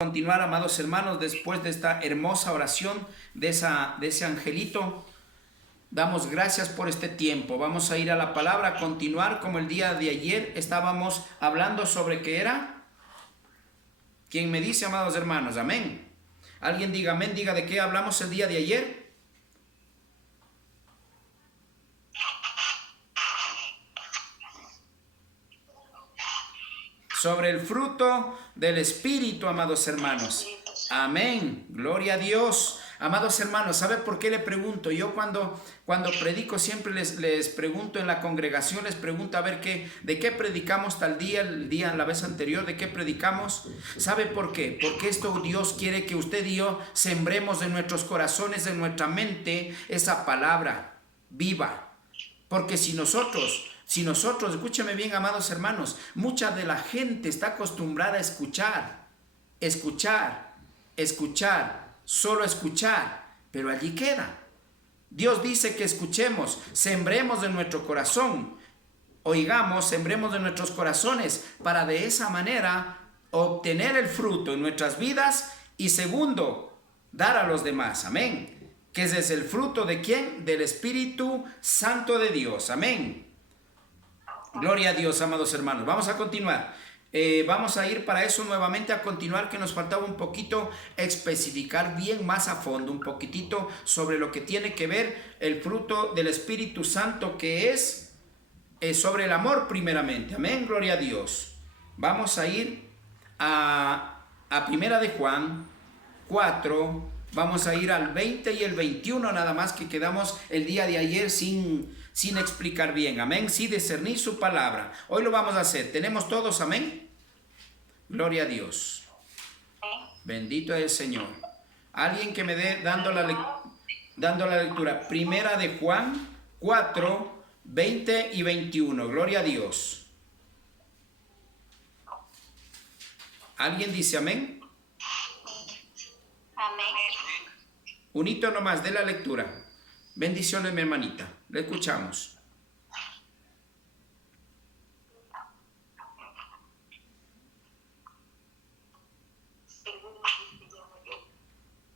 Continuar, amados hermanos, después de esta hermosa oración de ese angelito. Damos gracias por este tiempo. Vamos a ir a la palabra, a continuar como el día de ayer estábamos hablando sobre qué era. ¿Quién me dice, amados hermanos? Amén. Alguien diga amén, diga de qué hablamos el día de ayer. Sobre el fruto del Espíritu, amados hermanos. Amén. Gloria a Dios. Amados hermanos, ¿sabe por qué le pregunto? Yo cuando predico siempre les pregunto en la congregación, les pregunto a ver de qué predicamos tal día, la vez anterior, de qué predicamos. ¿Sabe por qué? Porque esto Dios quiere que usted y yo sembremos en nuestros corazones, en nuestra mente, esa palabra viva. Porque si nosotros, escúcheme bien, amados hermanos, mucha de la gente está acostumbrada a escuchar, solo escuchar, pero allí queda. Dios dice que escuchemos, sembremos en nuestro corazón, oigamos, sembremos en nuestros corazones, para de esa manera obtener el fruto en nuestras vidas y segundo, dar a los demás. Amén. Que ese es el fruto de ¿quién? Del Espíritu Santo de Dios. Amén. Gloria a Dios, amados hermanos. Vamos a continuar. Vamos a ir para eso nuevamente a continuar, que nos faltaba un poquito especificar bien más a fondo, un poquitito sobre lo que tiene que ver el fruto del Espíritu Santo, que es sobre el amor primeramente. Amén, gloria a Dios. Vamos a ir a Primera de Juan 4, vamos a ir al 20 y el 21 nada más, que quedamos el día de ayer sin explicar bien. Amén, sí, discernir su palabra. Hoy lo vamos a hacer. ¿Tenemos todos? Amén. Gloria a Dios. Bendito es el Señor. Alguien que me dé dando la lectura. Primera de Juan 4, 20 y 21. Gloria a Dios. ¿Alguien dice amén? Amén. Un hito nomás de la lectura. Bendiciones, mi hermanita. Le escuchamos.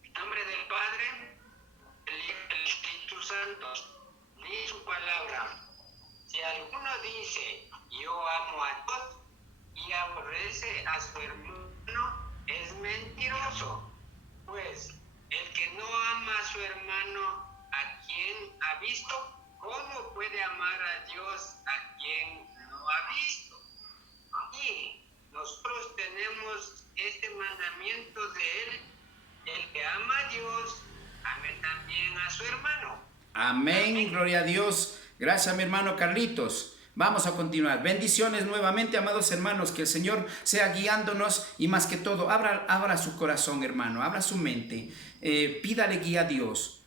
En nombre del Padre, del Hijo y del Espíritu Santo, ni su palabra. Si alguno dice, yo amo a Dios y aborrece a su hermano, es mentiroso. Pues el que no ama a su hermano, a quien ha visto, ¿cómo puede amar a Dios a quien no ha visto? Y nosotros tenemos este mandamiento de él: el que ama a Dios, ame también a su hermano. Amén, gloria a Dios. Gracias, mi hermano Carlitos. Vamos a continuar. Bendiciones nuevamente, amados hermanos. Que el Señor sea guiándonos y más que todo, abra su corazón, hermano. Abra su mente. Pídale guía a Dios.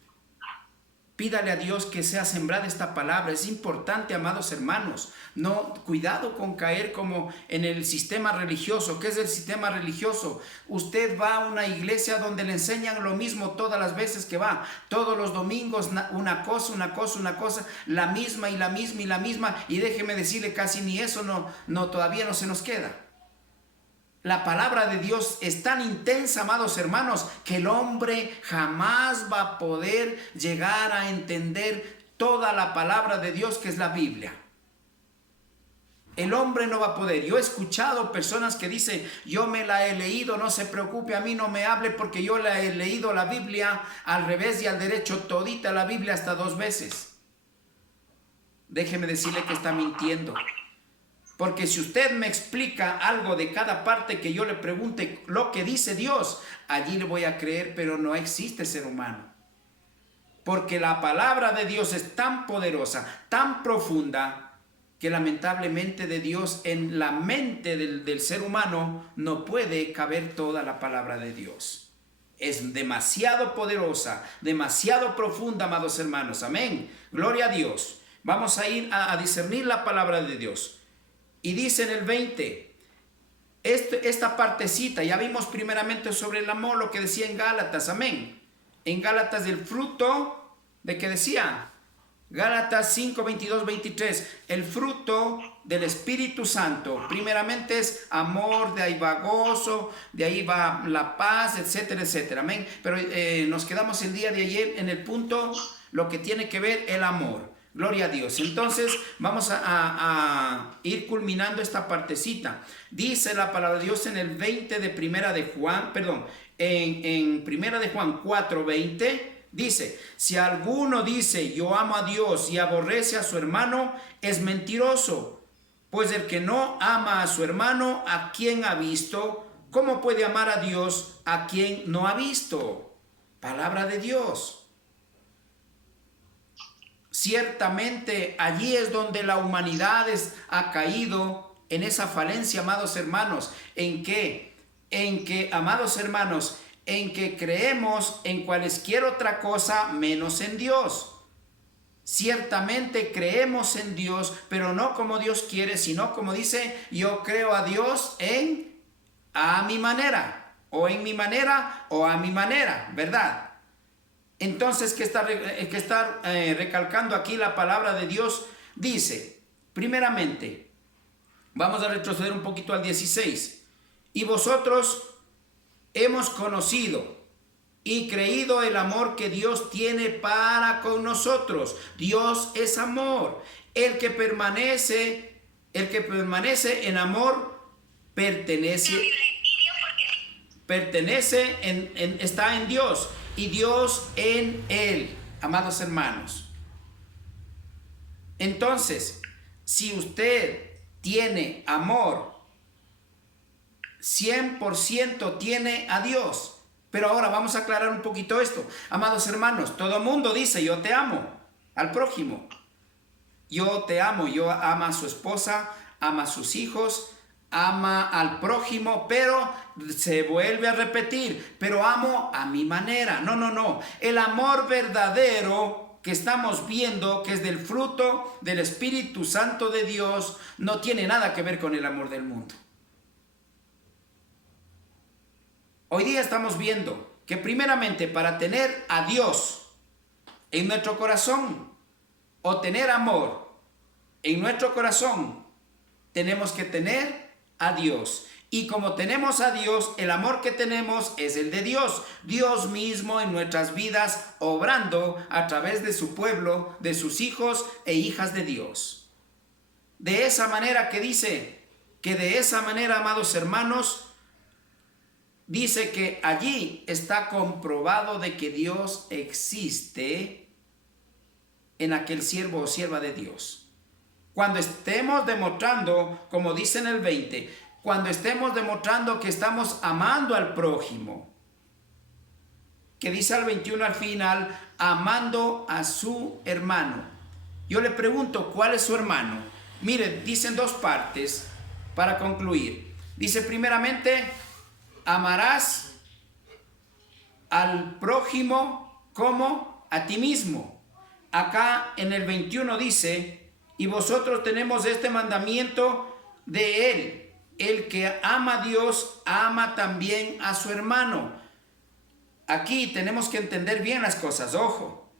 Pídale a Dios que sea sembrada esta palabra. Es importante, amados hermanos. No, cuidado con caer como en el sistema religioso. ¿Qué es el sistema religioso? Usted va a una iglesia donde le enseñan lo mismo todas las veces que va. Todos los domingos una cosa, la misma. Y déjeme decirle, casi ni eso todavía no se nos queda. La palabra de Dios es tan intensa, amados hermanos, que el hombre jamás va a poder llegar a entender toda la palabra de Dios, que es la Biblia. El hombre no va a poder. Yo he escuchado personas que dicen, yo me la he leído, no se preocupe, a mí no me hable porque yo la he leído la Biblia al revés y al derecho, todita la Biblia hasta 2 veces. Déjeme decirle que está mintiendo. Porque si usted me explica algo de cada parte que yo le pregunte lo que dice Dios, allí le voy a creer, pero no existe ser humano. Porque la palabra de Dios es tan poderosa, tan profunda, que lamentablemente de Dios en la mente del ser humano no puede caber toda la palabra de Dios. Es demasiado poderosa, demasiado profunda, amados hermanos. Amén. Gloria a Dios. Vamos a ir a discernir la palabra de Dios. Y dice en el 20, esta partecita, ya vimos primeramente sobre el amor, lo que decía en Gálatas, amén. En Gálatas, del fruto, ¿de qué decía? Gálatas 5, 22, 23. El fruto del Espíritu Santo, primeramente es amor, de ahí va gozo, de ahí va la paz, etcétera, etcétera. Amén. Pero nos quedamos el día de ayer en el punto, lo que tiene que ver el amor. Gloria a Dios. Entonces vamos a ir culminando esta partecita. Dice la palabra de Dios en el 20 de primera de Juan, perdón, en primera de Juan 4, 20. Dice, si alguno dice yo amo a Dios y aborrece a su hermano, es mentiroso. Pues el que no ama a su hermano, ¿a quien ha visto? ¿Cómo puede amar a Dios a quien no ha visto? Palabra de Dios. Ciertamente allí es donde la humanidad ha caído en esa falencia, amados hermanos. ¿En qué? En que, amados hermanos, en que creemos en cualesquier otra cosa menos en Dios. Ciertamente creemos en Dios, pero no como Dios quiere, sino como dice, yo creo a Dios a mi manera, o en mi manera, o a mi manera, ¿verdad? Entonces, ¿qué está recalcando aquí la palabra de Dios? Dice, primeramente, vamos a retroceder un poquito al 16. Y vosotros hemos conocido y creído el amor que Dios tiene para con nosotros. Dios es amor. El que permanece en amor está en Dios y Dios en él, amados hermanos. Entonces, si usted tiene amor, 100% tiene a Dios. Pero ahora vamos a aclarar un poquito esto. Amados hermanos, todo mundo dice yo te amo al prójimo. Yo te amo, yo ama a su esposa, ama a sus hijos, ama al prójimo, pero se vuelve a repetir, pero amo a mi manera. No. El amor verdadero que estamos viendo, que es del fruto del Espíritu Santo de Dios, no tiene nada que ver con el amor del mundo. Hoy día estamos viendo que primeramente para tener a Dios en nuestro corazón o tener amor en nuestro corazón, tenemos que tener a Dios. Y como tenemos a Dios, el amor que tenemos es el de Dios. Dios mismo en nuestras vidas obrando a través de su pueblo, de sus hijos e hijas de Dios. De esa manera que dice, que de esa manera, amados hermanos, dice que allí está comprobado de que Dios existe en aquel siervo o sierva de Dios. Cuando estemos demostrando, como dice en el 20, cuando estemos demostrando que estamos amando al prójimo, que dice al 21 al final, amando a su hermano. Yo le pregunto, ¿cuál es su hermano? Mire, dicen dos partes para concluir. Dice primeramente, amarás al prójimo como a ti mismo. Acá en el 21 dice, y vosotros tenemos este mandamiento de él. El que ama a Dios, ama también a su hermano. Aquí tenemos que entender bien las cosas, ojo.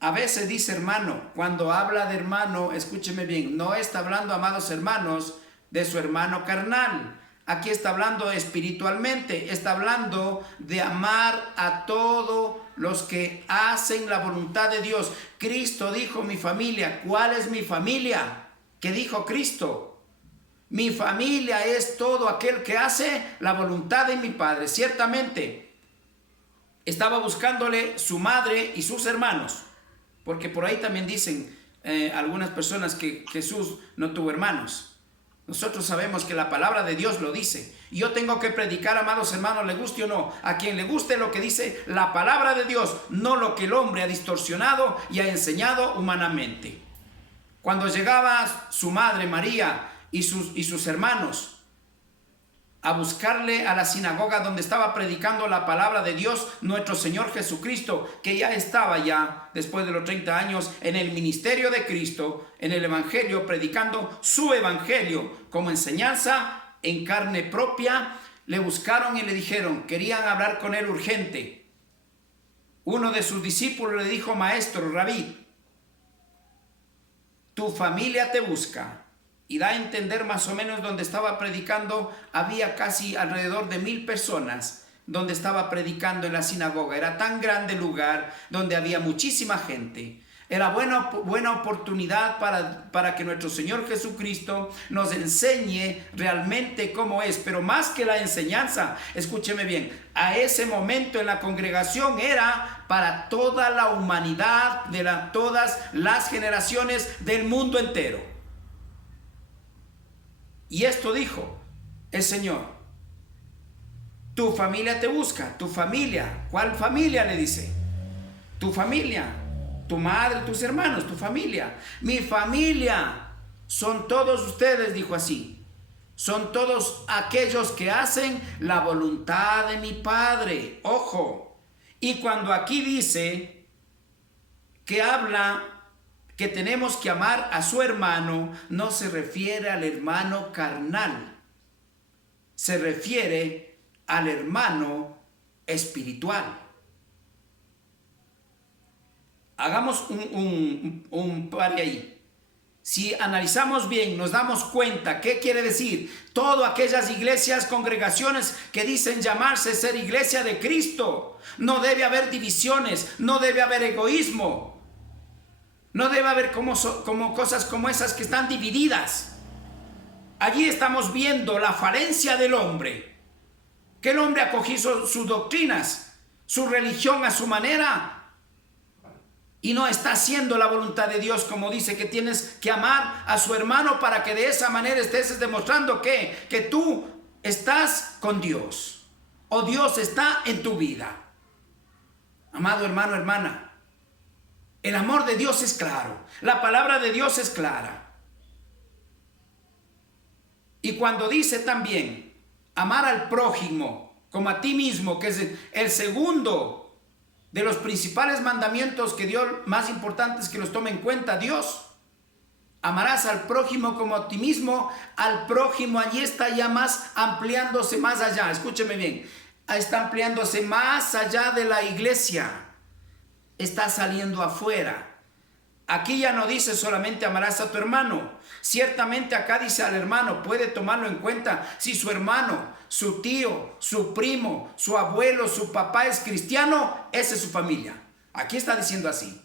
A veces dice hermano, cuando habla de hermano, escúcheme bien, no está hablando, amados hermanos, de su hermano carnal. Aquí está hablando espiritualmente, está hablando de amar a todos los que hacen la voluntad de Dios. Cristo dijo, mi familia. ¿Cuál es mi familia? ¿Qué dijo Cristo? Mi familia es todo aquel que hace la voluntad de mi Padre. Ciertamente, estaba buscándole su madre y sus hermanos, porque por ahí también dicen algunas personas que Jesús no tuvo hermanos. Nosotros sabemos que la palabra de Dios lo dice. Y yo tengo que predicar, amados hermanos, le guste o no. A quien le guste lo que dice la palabra de Dios, no lo que el hombre ha distorsionado y ha enseñado humanamente. Cuando llegaba su madre María y sus hermanos a buscarle a la sinagoga donde estaba predicando la palabra de Dios, nuestro Señor Jesucristo, que ya estaba después de los 30 años en el ministerio de Cristo, en el evangelio, predicando su evangelio como enseñanza en carne propia, le buscaron y le dijeron, querían hablar con él urgente. Uno de sus discípulos le dijo, maestro, rabí, tu familia te busca. Y da a entender más o menos donde estaba predicando, había casi alrededor de 1000 personas donde estaba predicando en la sinagoga. Era tan grande el lugar donde había muchísima gente. Era buena oportunidad para que nuestro Señor Jesucristo nos enseñe realmente cómo es. Pero más que la enseñanza, escúcheme bien, a ese momento en la congregación era para toda la humanidad, todas las generaciones del mundo entero. Y esto dijo el Señor: tu familia te busca. Tu familia, ¿cuál familia? Le dice. Tu familia, tu madre, tus hermanos, tu familia. Mi familia son todos ustedes, dijo así. Son todos aquellos que hacen la voluntad de mi Padre. Ojo. Y cuando aquí dice que habla que tenemos que amar a su hermano, no se refiere al hermano carnal. Se refiere al hermano espiritual. Hagamos un par de ahí. Si analizamos bien, nos damos cuenta qué quiere decir todas aquellas iglesias, congregaciones que dicen llamarse ser iglesia de Cristo. No debe haber divisiones, no debe haber egoísmo, no debe haber como cosas como esas que están divididas. Allí estamos viendo la falencia del hombre, que el hombre ha cogido sus doctrinas, su religión a su manera, y no está haciendo la voluntad de Dios, como dice que tienes que amar a su hermano para que de esa manera estés demostrando que tú estás con Dios, o Dios está en tu vida. Amado hermano, hermana, el amor de Dios es claro, la palabra de Dios es clara. Y cuando dice también amar al prójimo como a ti mismo, que es el segundo de los principales mandamientos que Dios, más importantes que los tome en cuenta Dios. Amarás al prójimo como a ti mismo. Al prójimo allí está ya más ampliándose más allá. Escúcheme bien. Está ampliándose más allá de la iglesia. Está saliendo afuera. Aquí ya no dice solamente amarás a tu hermano. Ciertamente acá dice al hermano, puede tomarlo en cuenta si su hermano, su tío, su primo, su abuelo, su papá es cristiano, esa es su familia. Aquí está diciendo así.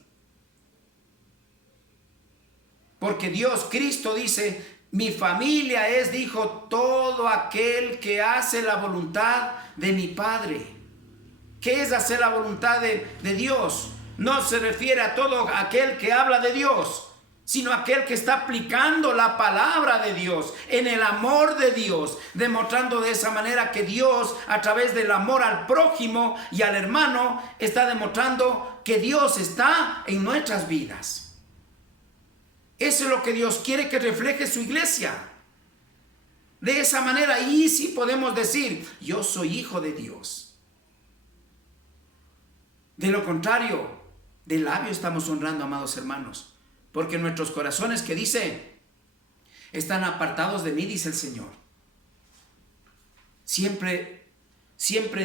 Porque Dios, Cristo dice, mi familia es, dijo, todo aquel que hace la voluntad de mi Padre. ¿Qué es hacer la voluntad de Dios? No se refiere a todo aquel que habla de Dios, sino aquel que está aplicando la palabra de Dios en el amor de Dios, demostrando de esa manera que Dios, a través del amor al prójimo y al hermano, está demostrando que Dios está en nuestras vidas. Eso es lo que Dios quiere que refleje su iglesia. De esa manera, y sí podemos decir, yo soy hijo de Dios. De lo contrario, de labio estamos honrando, amados hermanos, porque nuestros corazones, que dice, están apartados de mí, dice el Señor. Siempre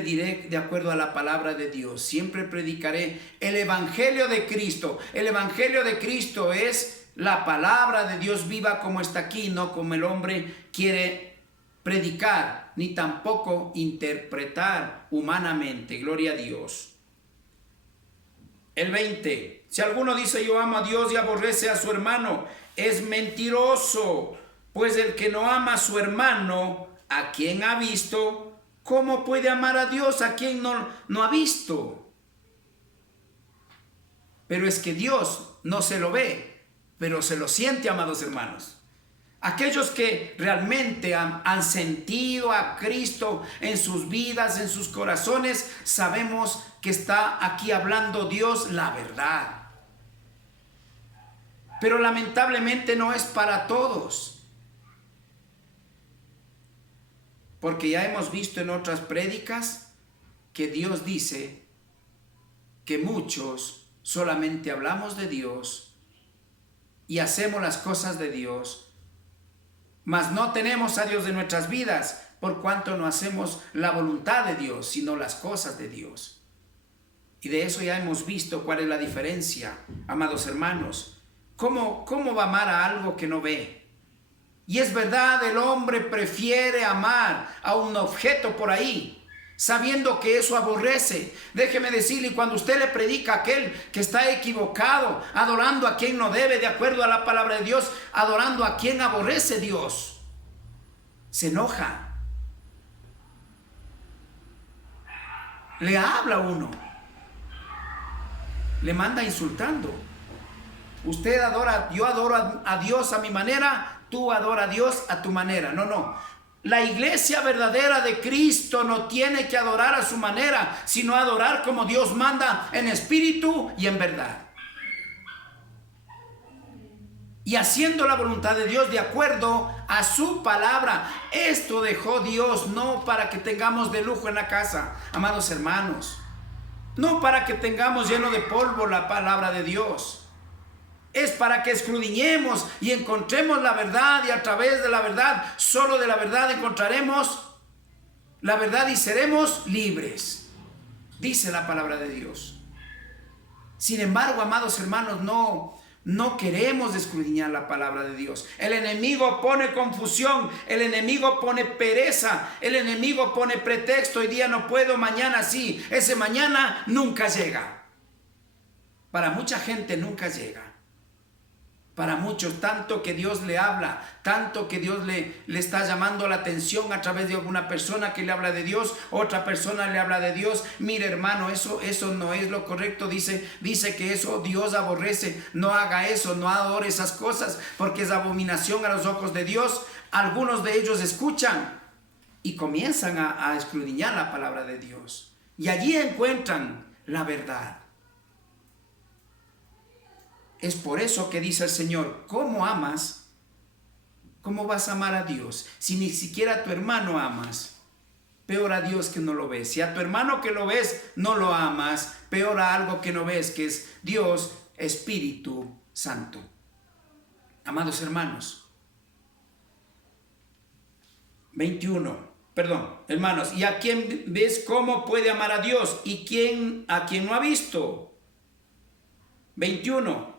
diré de acuerdo a la palabra de Dios, siempre predicaré el evangelio de Cristo. El evangelio de Cristo es la palabra de Dios viva como está aquí, no como el hombre quiere predicar, ni tampoco interpretar humanamente. Gloria a Dios. El 20. Si alguno dice yo amo a Dios y aborrece a su hermano, es mentiroso. Pues el que no ama a su hermano, ¿a quien ha visto? ¿Cómo puede amar a Dios a quien no ha visto? Pero es que Dios no se lo ve, pero se lo siente, amados hermanos. Aquellos que realmente han sentido a Cristo en sus vidas, en sus corazones, sabemos que está aquí hablando Dios la verdad. Pero lamentablemente no es para todos. Porque ya hemos visto en otras prédicas que Dios dice que muchos solamente hablamos de Dios y hacemos las cosas de Dios, mas no tenemos a Dios en nuestras vidas, por cuanto no hacemos la voluntad de Dios, sino las cosas de Dios. Y de eso ya hemos visto cuál es la diferencia, amados hermanos. ¿Cómo va a amar a algo que no ve? Y es verdad, el hombre prefiere amar a un objeto por ahí, sabiendo que eso aborrece. Déjeme decirle, cuando usted le predica a aquel que está equivocado, adorando a quien no debe, de acuerdo a la palabra de Dios, adorando a quien aborrece Dios, se enoja. Le habla a uno, le manda insultando. Usted adora, yo adoro a Dios a mi manera, tú adora a Dios a tu manera. No. La iglesia verdadera de Cristo no tiene que adorar a su manera, sino adorar como Dios manda, en espíritu y en verdad. Y haciendo la voluntad de Dios de acuerdo a su palabra. Esto dejó Dios no para que tengamos de lujo en la casa, amados hermanos. No para que tengamos lleno de polvo la palabra de Dios. Es para que escudriñemos y encontremos la verdad, y a través de la verdad, solo de la verdad encontraremos la verdad y seremos libres. Dice la palabra de Dios. Sin embargo, amados hermanos, no queremos escudriñar la palabra de Dios. El enemigo pone confusión, el enemigo pone pereza, el enemigo pone pretexto. Hoy día no puedo, mañana sí. Ese mañana nunca llega. Para mucha gente nunca llega. Para muchos, tanto que Dios le habla, tanto que Dios le está llamando la atención a través de alguna persona que le habla de Dios, otra persona le habla de Dios. Mire, hermano, eso no es lo correcto. Dice que eso Dios aborrece. No haga eso, no adore esas cosas, porque es abominación a los ojos de Dios. Algunos de ellos escuchan y comienzan a escudriñar la palabra de Dios. Y allí encuentran la verdad. Es por eso que dice el Señor, ¿cómo amas? ¿Cómo vas a amar a Dios si ni siquiera a tu hermano amas? Peor a Dios que no lo ves. Si a tu hermano que lo ves no lo amas, peor a algo que no ves, que es Dios, Espíritu Santo. Amados hermanos, 21. Hermanos, ¿y a quién ves cómo puede amar a Dios? ¿Y a quién no ha visto? 21.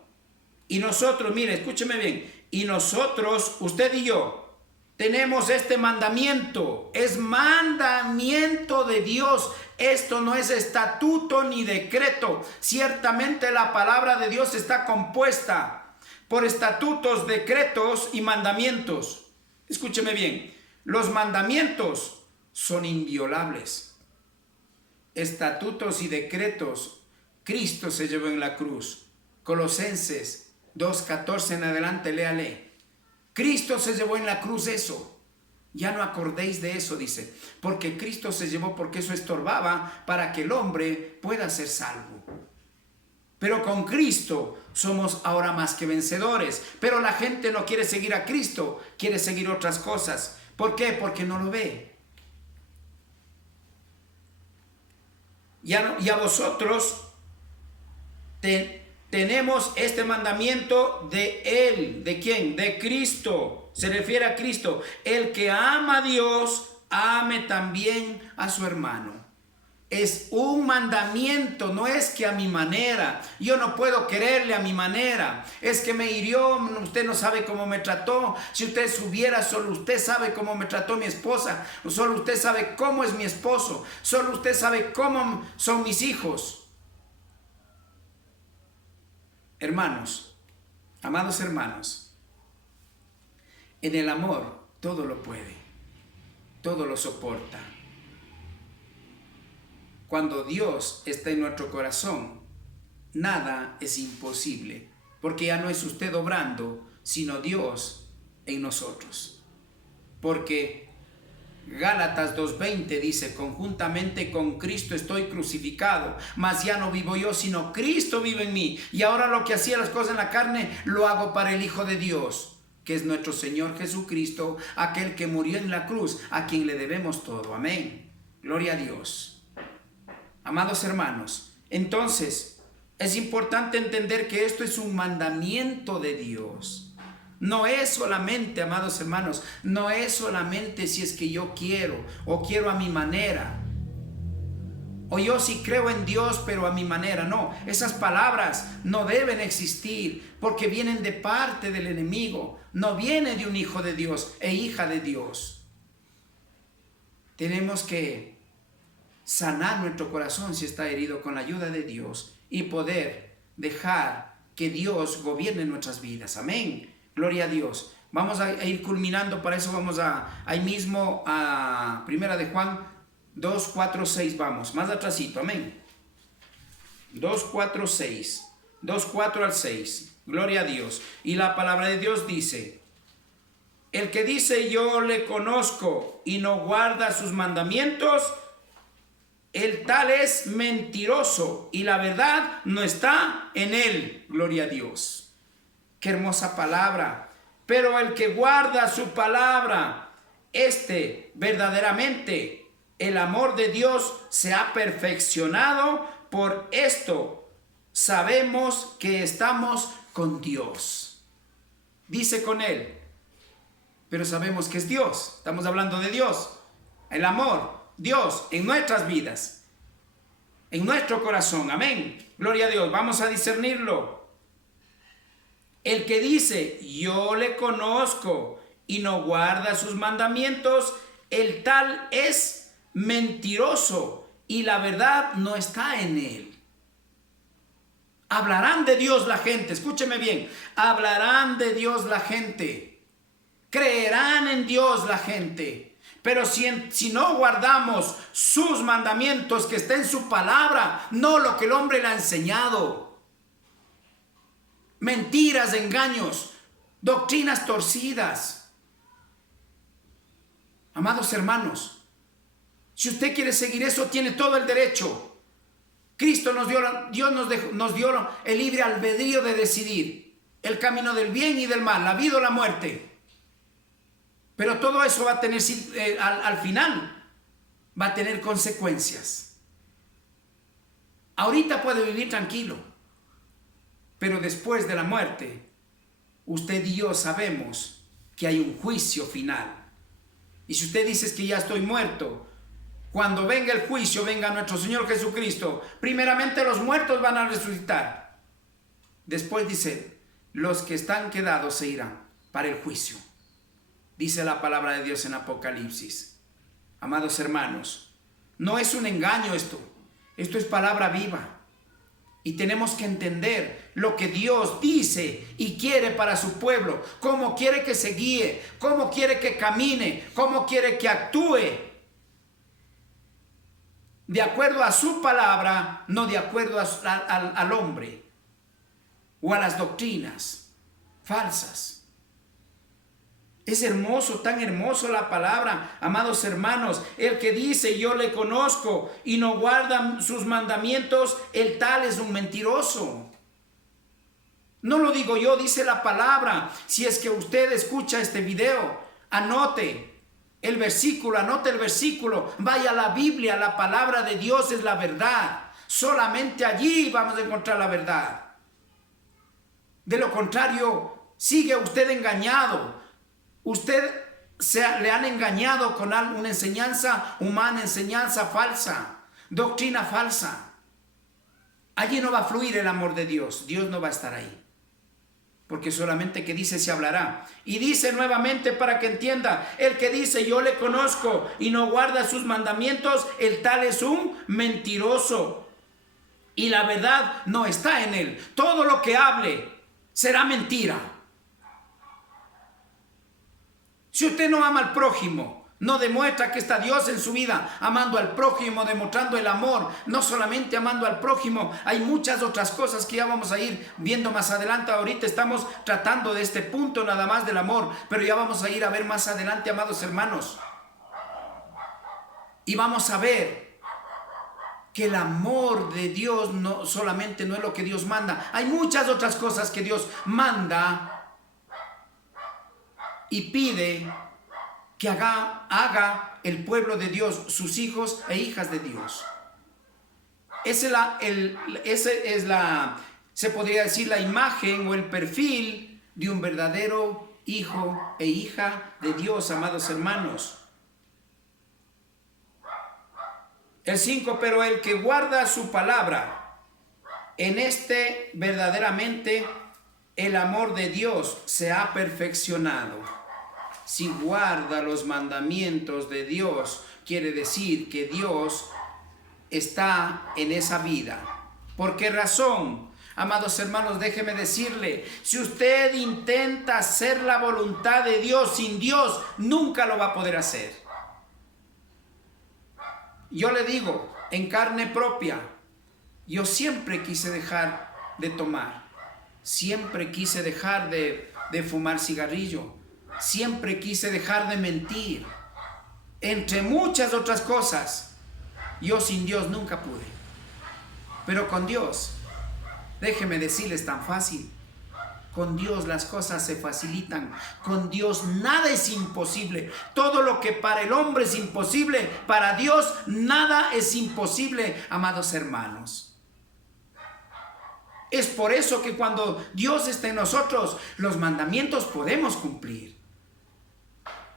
Y nosotros, mire, escúcheme bien, y nosotros, usted y yo, tenemos este mandamiento, es mandamiento de Dios. Esto no es estatuto ni decreto. Ciertamente la palabra de Dios está compuesta por estatutos, decretos y mandamientos. Escúcheme bien, los mandamientos son inviolables. Estatutos y decretos, Cristo se llevó en la cruz. Colosenses 2:14 en adelante, léale. Cristo se llevó en la cruz eso. Ya no acordéis de eso, dice. Porque Cristo se llevó, porque eso estorbaba para que el hombre pueda ser salvo. Pero con Cristo somos ahora más que vencedores. Pero la gente no quiere seguir a Cristo, quiere seguir otras cosas. ¿Por qué? Porque no lo ve. Y a vosotros tenemos este mandamiento de Él. ¿De quién? De Cristo. Se refiere a Cristo. El que ama a Dios, ame también a su hermano. Es un mandamiento, no es que a mi manera. Yo no puedo quererle a mi manera. Es que me hirió, usted no sabe cómo me trató. Si usted supiera, solo usted sabe cómo me trató mi esposa. Solo usted sabe cómo es mi esposo. Solo usted sabe cómo son mis hijos. Hermanos, amados hermanos, en el amor todo lo puede, todo lo soporta. Cuando Dios está en nuestro corazón, nada es imposible, porque ya no es usted obrando, sino Dios en nosotros. Porque Gálatas 2:20 dice, conjuntamente con Cristo estoy crucificado, mas ya no vivo yo, sino Cristo vive en mí. Y ahora lo que hacía las cosas en la carne, lo hago para el Hijo de Dios, que es nuestro Señor Jesucristo, aquel que murió en la cruz, a quien le debemos todo. Amén. Gloria a Dios. Amados hermanos, entonces es importante entender que esto es un mandamiento de Dios. No es solamente, amados hermanos, no es solamente si es que yo quiero o quiero a mi manera. O yo sí creo en Dios, pero a mi manera. No, esas palabras no deben existir porque vienen de parte del enemigo. No viene de un hijo de Dios e hija de Dios. Tenemos que sanar nuestro corazón si está herido con la ayuda de Dios y poder dejar que Dios gobierne nuestras vidas. Amén. Gloria a Dios. Vamos a ir culminando, para eso vamos ahí mismo a Primera de Juan 2, 4, 6, vamos, más atrasito, amén. 2, 4, 6, 2, 4 al 6, gloria a Dios. Y la palabra de Dios dice: el que dice yo le conozco y no guarda sus mandamientos, el tal es mentiroso y la verdad no está en él. Gloria a Dios. Qué hermosa palabra. Pero el que guarda su palabra, verdaderamente el amor de Dios se ha perfeccionado. Por esto sabemos que estamos con Dios. Dice con él, pero sabemos que es Dios. Estamos hablando de Dios. El amor, Dios en nuestras vidas, en nuestro corazón. Amén. Gloria a Dios. Vamos a discernirlo. El que dice yo le conozco y no guarda sus mandamientos, el tal es mentiroso y la verdad no está en él. Hablarán de Dios la gente, escúcheme bien, hablarán de Dios la gente, creerán en Dios la gente, pero si no guardamos sus mandamientos que está en su palabra, no lo que el hombre le ha enseñado, mentiras, engaños, doctrinas torcidas. Amados hermanos, si usted quiere seguir eso, tiene todo el derecho. Cristo Dios nos dio el libre albedrío de decidir el camino del bien y del mal, la vida o la muerte. Pero todo eso va a tener, al final, va a tener consecuencias. Ahorita puede vivir tranquilo, pero después de la muerte, usted y yo sabemos que hay un juicio final. Y si usted dice que ya estoy muerto, cuando venga el juicio, venga nuestro Señor Jesucristo, primeramente los muertos van a resucitar. Después dice, los que están quedados se irán para el juicio. Dice la palabra de Dios en Apocalipsis. Amados hermanos, no es un engaño esto es palabra viva. Y tenemos que entender lo que Dios dice y quiere para su pueblo, cómo quiere que se guíe, cómo quiere que camine, cómo quiere que actúe. De acuerdo a su palabra, no de acuerdo al hombre o a las doctrinas falsas. Es hermoso, tan hermoso la palabra, amados hermanos. El que dice yo le conozco y no guarda sus mandamientos, el tal es un mentiroso. No lo digo yo, dice la palabra. Si es que usted escucha este video, anote el versículo, vaya a la Biblia, la palabra de Dios es la verdad. Solamente allí vamos a encontrar la verdad. De lo contrario, sigue usted engañado. Usted le han engañado con una enseñanza humana, enseñanza falsa, doctrina falsa. Allí no va a fluir el amor de Dios. Dios no va a estar ahí. Porque solamente que dice se hablará. Y dice nuevamente para que entienda, el que dice yo le conozco y no guarda sus mandamientos, el tal es un mentiroso. Y la verdad no está en él. Todo lo que hable será mentira. Si usted no ama al prójimo, no demuestra que está Dios en su vida, amando al prójimo, demostrando el amor, no solamente amando al prójimo, hay muchas otras cosas que ya vamos a ir viendo más adelante. Ahorita estamos tratando de este punto nada más del amor, pero ya vamos a ir a ver más adelante, amados hermanos. Y vamos a ver que el amor de Dios no solamente no es lo que Dios manda, hay muchas otras cosas que Dios manda y pide que haga el pueblo de Dios, sus hijos e hijas de Dios. Se podría decir la imagen o el perfil de un verdadero hijo e hija de Dios, amados hermanos. El 5, pero el que guarda su palabra, en este verdaderamente el amor de Dios se ha perfeccionado. Si guarda los mandamientos de Dios, quiere decir que Dios está en esa vida. ¿Por qué razón? Amados hermanos, déjeme decirle, si usted intenta hacer la voluntad de Dios sin Dios, nunca lo va a poder hacer. Yo le digo, en carne propia, yo siempre quise dejar de tomar, siempre quise dejar de fumar cigarrillo, siempre quise dejar de mentir, entre muchas otras cosas. Yo sin Dios nunca pude, pero con Dios, déjeme decirles, tan fácil. Con Dios las cosas se facilitan. Con Dios nada es imposible. Todo lo que para el hombre es imposible, para Dios nada es imposible, amados hermanos. Es por eso que cuando Dios está en nosotros, los mandamientos podemos cumplir.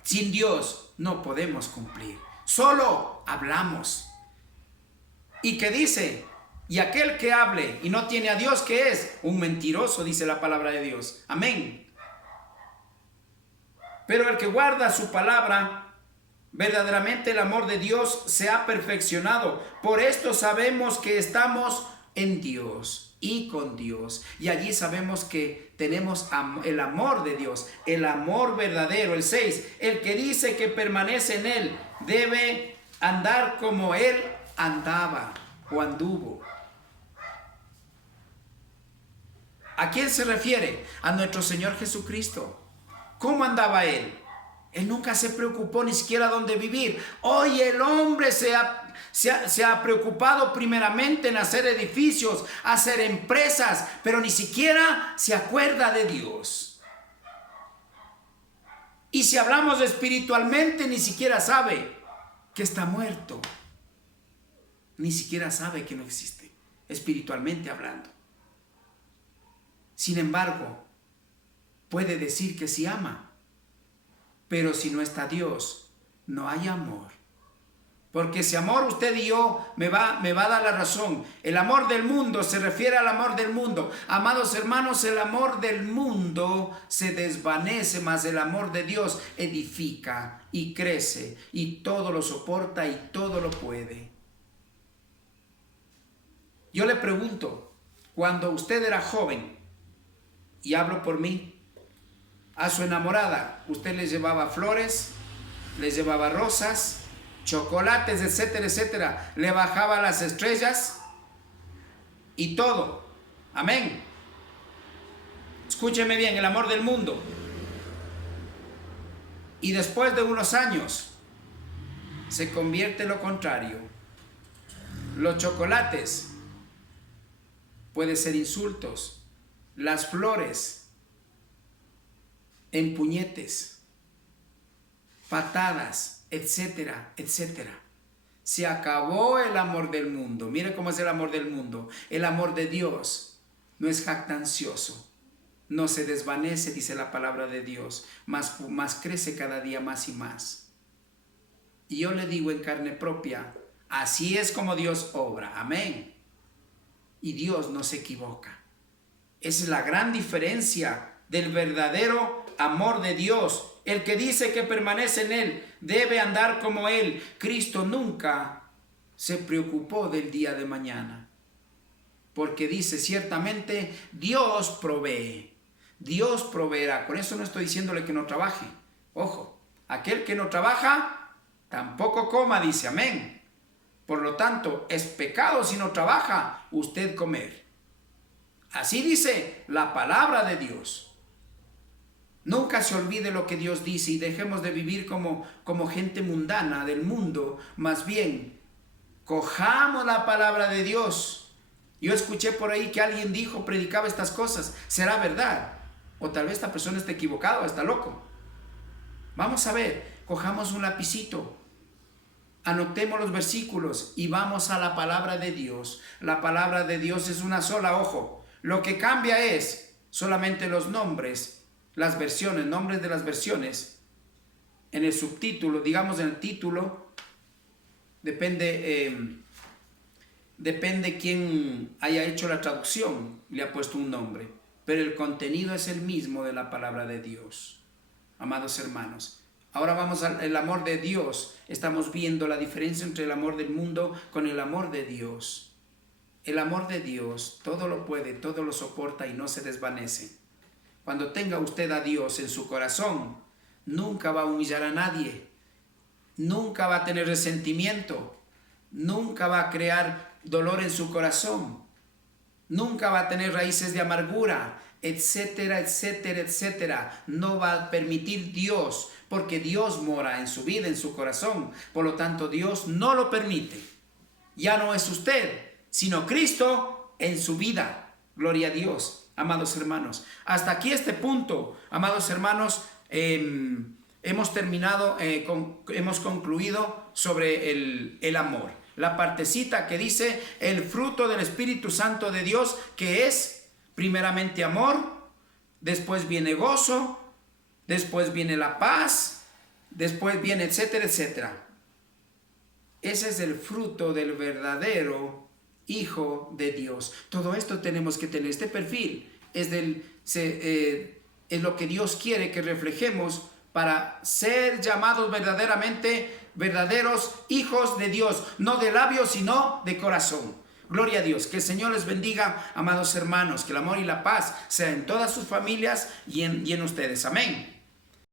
Sin Dios no podemos cumplir. Solo hablamos. ¿Y qué dice? Y aquel que hable y no tiene a Dios, ¿qué es? Un mentiroso, dice la palabra de Dios. Amén. Pero el que guarda su palabra, verdaderamente el amor de Dios se ha perfeccionado. Por esto sabemos que estamos en Dios y con Dios. Y allí sabemos que tenemos el amor de Dios, el amor verdadero. El 6, el que dice que permanece en Él debe andar como Él andaba o anduvo. ¿A quién se refiere? A nuestro Señor Jesucristo. ¿Cómo andaba Él? Él nunca se preocupó ni siquiera dónde vivir. Hoy el hombre se ha preocupado primeramente en hacer edificios, hacer empresas, pero ni siquiera se acuerda de Dios. Y si hablamos espiritualmente, ni siquiera sabe que está muerto. Ni siquiera sabe que no existe, espiritualmente hablando. Sin embargo, puede decir que sí ama, pero si no está Dios, no hay amor. Porque ese amor, usted y yo, me va a dar la razón. El amor del mundo se refiere al amor del mundo. Amados hermanos, el amor del mundo se desvanece, mas el amor de Dios edifica y crece y todo lo soporta y todo lo puede. Yo le pregunto, cuando usted era joven, y hablo por mí, a su enamorada, usted le llevaba flores, le llevaba rosas, chocolates, etcétera, etcétera, le bajaba las estrellas y todo. Amén. Escúcheme bien, el amor del mundo. Y después de unos años se convierte en lo contrario. Los chocolates pueden ser insultos, las flores en puñetes, patadas, etcétera, etcétera. Se acabó el amor del mundo. Mire cómo es el amor del mundo. El amor de Dios no es jactancioso, no se desvanece, dice la palabra de Dios, más crece cada día más y más. Y yo le digo en carne propia, así es como Dios obra. Amén. Y Dios no se equivoca. Esa es la gran diferencia del verdadero amor de Dios. El que dice que permanece en Él debe andar como Él. Cristo nunca se preocupó del día de mañana. Porque dice, ciertamente Dios provee. Dios proveerá. Con eso no estoy diciéndole que no trabaje. Ojo, aquel que no trabaja, tampoco coma, dice. Amén. Por lo tanto, es pecado si no trabaja usted comer. Así dice la palabra de Dios. Nunca se olvide lo que Dios dice y dejemos de vivir como gente mundana del mundo. Más bien, cojamos la palabra de Dios. Yo escuché por ahí que alguien predicaba estas cosas. ¿Será verdad? O tal vez esta persona esté equivocada, está loco. Vamos a ver, cojamos un lapicito. Anotemos los versículos y vamos a la palabra de Dios. La palabra de Dios es una sola, ojo. Lo que cambia es solamente los nombres, las versiones, nombres de las versiones. En el subtítulo, digamos en el título, Depende quién haya hecho la traducción, le ha puesto un nombre, pero el contenido es el mismo de la palabra de Dios, amados hermanos. Ahora vamos al amor de Dios. Estamos viendo la diferencia entre el amor del mundo con el amor de Dios. El amor de Dios todo lo puede, todo lo soporta y no se desvanece. Cuando tenga usted a Dios en su corazón, nunca va a humillar a nadie, nunca va a tener resentimiento, nunca va a crear dolor en su corazón, nunca va a tener raíces de amargura, etcétera, etcétera, etcétera. No va a permitir Dios, porque Dios mora en su vida, en su corazón. Por lo tanto, Dios no lo permite. Ya no es usted, sino Cristo en su vida. Gloria a Dios, amados hermanos. Hasta aquí este punto, amados hermanos, hemos terminado, hemos concluido sobre el amor. La partecita que dice el fruto del Espíritu Santo de Dios, que es primeramente amor, después viene gozo, después viene la paz, después viene etcétera, etcétera. Ese es el fruto del verdadero Hijo de Dios. Todo esto tenemos que tener. Este perfil es lo que Dios quiere que reflejemos para ser llamados verdaderos hijos de Dios, no de labios, sino de corazón. Gloria a Dios. Que el Señor les bendiga, amados hermanos. Que el amor y la paz sean en todas sus familias y en ustedes. Amén.